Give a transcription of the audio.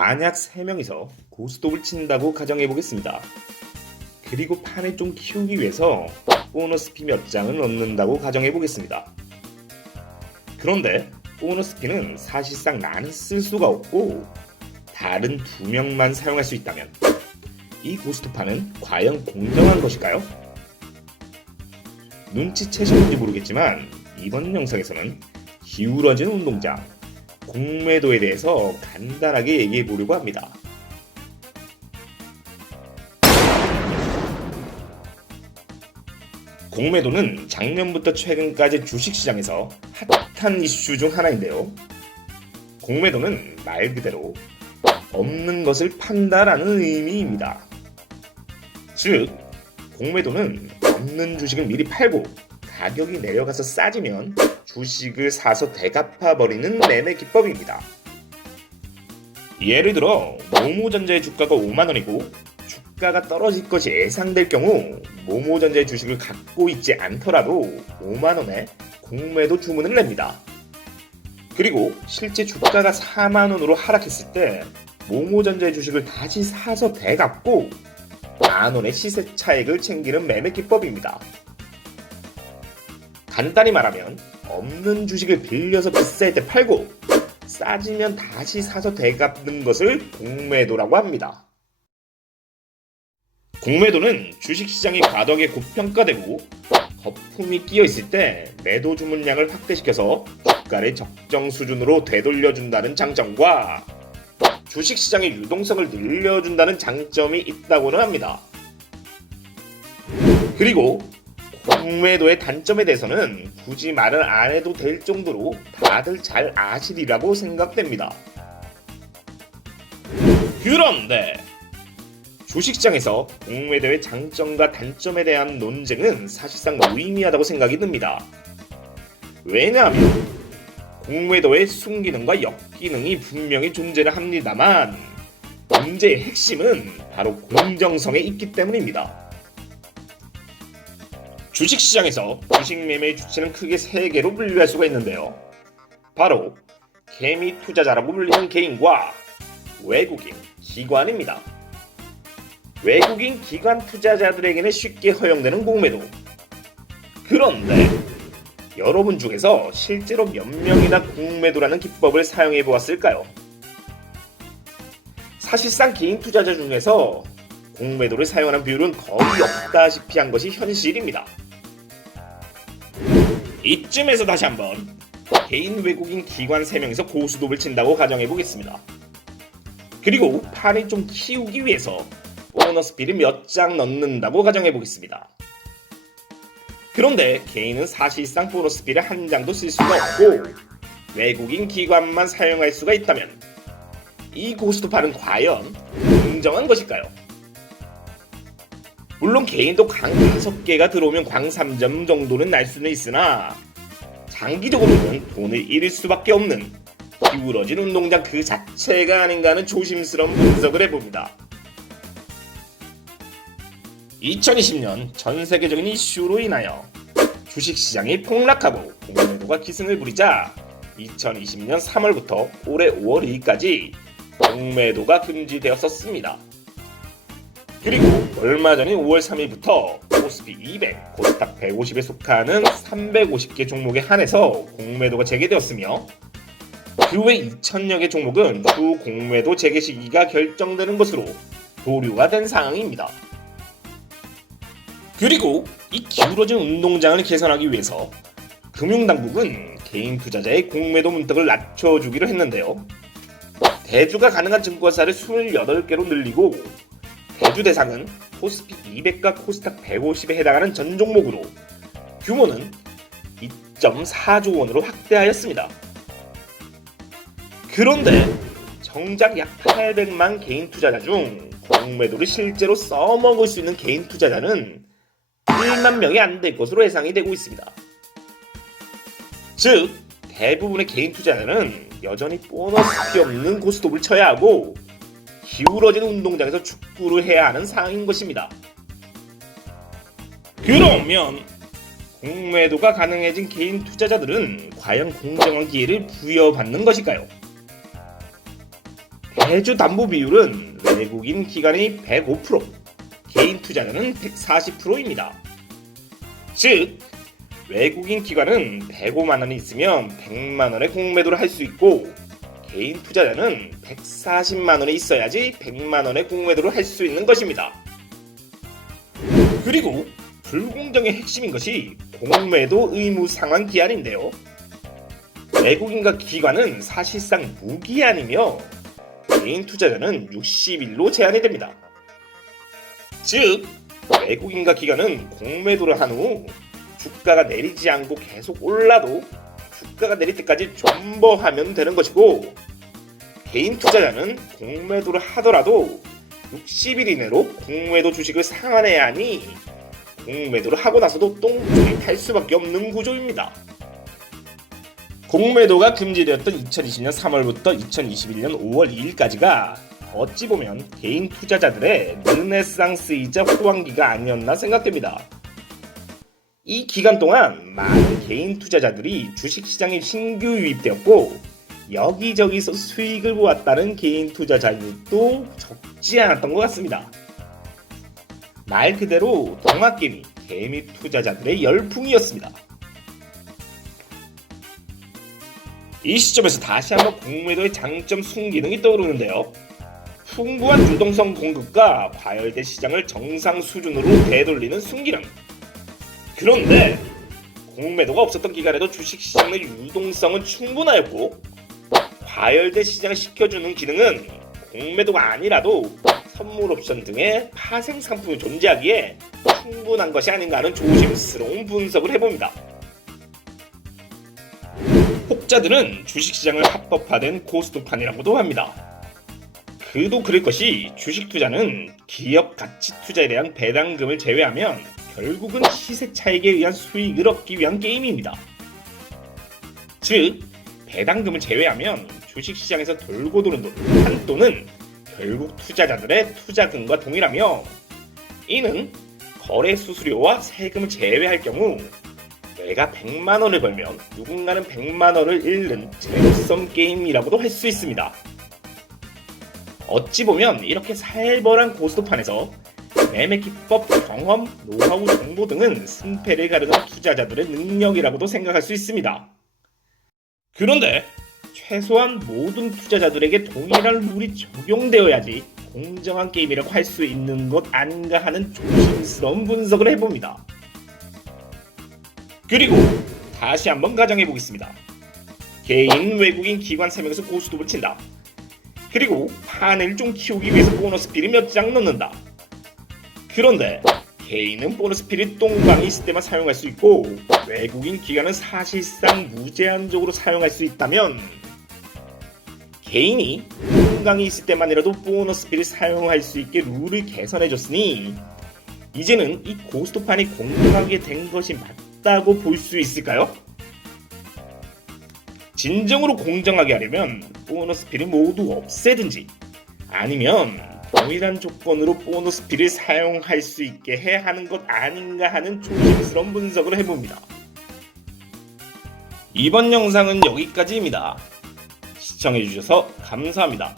만약 3명이서 고스톱을 친다고 가정해 보겠습니다. 그리고 판을 좀 키우기 위해서 보너스 피 몇 장을 넣는다고 가정해 보겠습니다. 그런데 보너스 피는 사실상 나는 쓸 수가 없고 다른 2명만 사용할 수 있다면 이 고스톱판은 과연 공정한 것일까요? 눈치채셨는지 모르겠지만 이번 영상에서는 기울어진 운동장, 공매도에 대해서 간단하게 얘기해 보려고 합니다. 공매도는 작년부터 최근까지 주식시장에서 핫한 이슈 중 하나인데요. 공매도는 말 그대로 없는 것을 판다라는 의미입니다. 즉, 공매도는 없는 주식을 미리 팔고 가격이 내려가서 싸지면 주식을 사서 되갚아버리는 매매 기법입니다. 예를 들어 모모전자의 주가가 5만원이고 주가가 떨어질 것이 예상될 경우 모모전자의 주식을 갖고 있지 않더라도 5만원에 공매도 주문을 냅니다. 그리고 실제 주가가 4만원으로 하락했을 때 모모전자의 주식을 다시 사서 되갚고 만원의 시세 차익을 챙기는 매매 기법입니다. 간단히 말하면 없는 주식을 빌려서 비쌀 때 팔고 싸지면 다시 사서 되갚는 것을 공매도라고 합니다. 공매도는 주식시장이 과도하게 고평가되고 거품이 끼어 있을 때 매도 주문량을 확대시켜서 주가를 적정 수준으로 되돌려준다는 장점과 주식시장의 유동성을 늘려준다는 장점이 있다고는 합니다. 그리고 공매도의 단점에 대해서는 굳이 말을 안 해도 될 정도로 다들 잘 아시리라고 생각됩니다. 그런데 주식시장에서 공매도의 장점과 단점에 대한 논쟁은 사실상 무의미하다고 생각이 듭니다. 왜냐하면 공매도의 순기능과 역기능이 분명히 존재를 합니다만 문제의 핵심은 바로 공정성에 있기 때문입니다. 주식시장에서 주식 매매의 주체는 크게 3개로 분류할 수가 있는데요. 바로 개미 투자자라고 불리는 개인과 외국인, 기관입니다. 외국인 기관 투자자들에게는 쉽게 허용되는 공매도. 그런데 여러분 중에서 실제로 몇 명이나 공매도라는 기법을 사용해 보았을까요? 사실상 개인 투자자 중에서 공매도를 사용하는 비율은 거의 없다시피 한 것이 현실입니다. 이쯤에서 다시 한번 개인 외국인 기관 3명이서 고스톱을 친다고 가정해 보겠습니다. 그리고 판을 좀 키우기 위해서 보너스 피를 몇 장 넣는다고 가정해 보겠습니다. 그런데 개인은 사실상 보너스 피를 한 장도 쓸 수가 없고 외국인 기관만 사용할 수가 있다면 이 고스톱판은 과연 공정한 것일까요? 물론 개인도 광 5개가 들어오면 광 3점 정도는 날 수는 있으나 장기적으로는 돈을 잃을 수밖에 없는 기울어진 운동장 그 자체가 아닌가 하는 조심스러운 분석을 해봅니다. 2020년 전 세계적인 이슈로 인하여 주식시장이 폭락하고 공매도가 기승을 부리자 2020년 3월부터 올해 5월 2일까지 공매도가 금지되었었습니다. 그리고 얼마 전인 5월 3일부터 코스피 200, 코스닥 150에 속하는 350개 종목에 한해서 공매도가 재개되었으며 그 외 2,000여 개 종목은 주 공매도 재개 시기가 결정되는 것으로 보류가 된 상황입니다. 그리고 이 기울어진 운동장을 개선하기 위해서 금융당국은 개인 투자자의 공매도 문턱을 낮춰주기로 했는데요. 대주가 가능한 증권사를 28개로 늘리고 대주 대상은 코스피 200과 코스닥 150에 해당하는 전 종목으로 규모는 2.4조 원으로 확대하였습니다. 그런데 정작 약 800만 개인 투자자 중 공매도를 실제로 써먹을 수 있는 개인 투자자는 1만 명이 안 될 것으로 예상이 되고 있습니다. 즉, 대부분의 개인 투자자는 여전히 보너스 피 없는 고스톱을 쳐야 하고 기울어진 운동장에서 축구를 해야 하는 상황인 것입니다. 그러면 공매도가 가능해진 개인 투자자들은 과연 공정한 기회를 부여받는 것일까요? 대주 담보 비율은 외국인 기관이 105%, 개인 투자자는 140%입니다. 즉, 외국인 기관은 105만 원이 있으면 100만 원의 공매도를 할 수 있고, 개인 투자자는 140만 원이 있어야지 100만 원의 공매도를 할 수 있는 것입니다. 그리고 불공정의 핵심인 것이 공매도 의무 상환 기한인데요. 외국인과 기관은 사실상 무기한이며 개인 투자자는 60일로 제한이 됩니다. 즉, 외국인과 기관은 공매도를 한 후 주가가 내리지 않고 계속 올라도 주가가 내릴 때까지 존버하면 되는 것이고, 개인 투자자는 공매도를 하더라도 60일 이내로 공매도 주식을 상환해야 하니 공매도를 하고 나서도 똥줄이 탈 수밖에 없는 구조입니다. 공매도가 금지되었던 2020년 3월부터 2021년 5월 2일까지가 어찌 보면 개인 투자자들의 르네상스이자 호황기가 아니었나 생각됩니다. 이 기간 동안 많은 개인 투자자들이 주식시장에 신규 유입되었고, 여기저기서 수익을 보았다는 개인 투자자율도 적지 않았던 것 같습니다. 말 그대로 동학개미, 개미 투자자들의 열풍이었습니다. 이 시점에서 다시 한번 공매도의 장점 순기능이 떠오르는데요. 풍부한 유동성 공급과 과열된 시장을 정상 수준으로 되돌리는 순기능. 그런데 공매도가 없었던 기간에도 주식시장 내 유동성은 충분하였고, 과열된 시장을 식혀주는 기능은 공매도가 아니라도 선물 옵션 등의 파생 상품이 존재하기에 충분한 것이 아닌가 하는 조심스러운 분석을 해봅니다. 혹자들은 주식시장을 합법화된 고스톱판이라고도 합니다. 그도 그럴 것이 주식 투자는 기업 가치 투자에 대한 배당금을 제외하면 결국은 시세 차익에 의한 수익을 얻기 위한 게임입니다. 즉, 배당금을 제외하면 주식시장에서 돌고 도는 돈, 한돈은 결국 투자자들의 투자금과 동일하며, 이는 거래 수수료와 세금을 제외할 경우 내가 100만 원을 벌면 누군가는 100만 원을 잃는 제로섬 게임이라고도 할 수 있습니다. 어찌 보면 이렇게 살벌한 고스톱판에서 매매 기법, 경험, 노하우, 정보 등은 승패를 가르는 투자자들의 능력이라고도 생각할 수 있습니다. 그런데 최소한 모든 투자자들에게 동일한 룰이 적용되어야지 공정한 게임이라고 할 수 있는 것 아닌가 하는 조심스러운 분석을 해봅니다. 그리고 다시 한번 가정해 보겠습니다. 개인, 외국인, 기관 3명에서 고스톱을 친다. 그리고 판을 좀 키우기 위해서 보너스 필을 몇 장 넣는다. 그런데 개인은 보너스 필을 똥강이 있을 때만 사용할 수 있고, 외국인, 기관은 사실상 무제한적으로 사용할 수 있다면, 개인이 똥강이 있을 때만이라도 보너스 필을 사용할 수 있게 룰을 개선해줬으니 이제는 이 고스톱판이 공정하게 된 것이 맞다고 볼 수 있을까요? 진정으로 공정하게 하려면 보너스 필을 모두 없애든지, 아니면 동일한 조건으로 보너스 필을 사용할 수 있게 해야 하는 것 아닌가 하는 조심스러운 분석을 해봅니다. 이번 영상은 여기까지입니다. 시청해주셔서 감사합니다.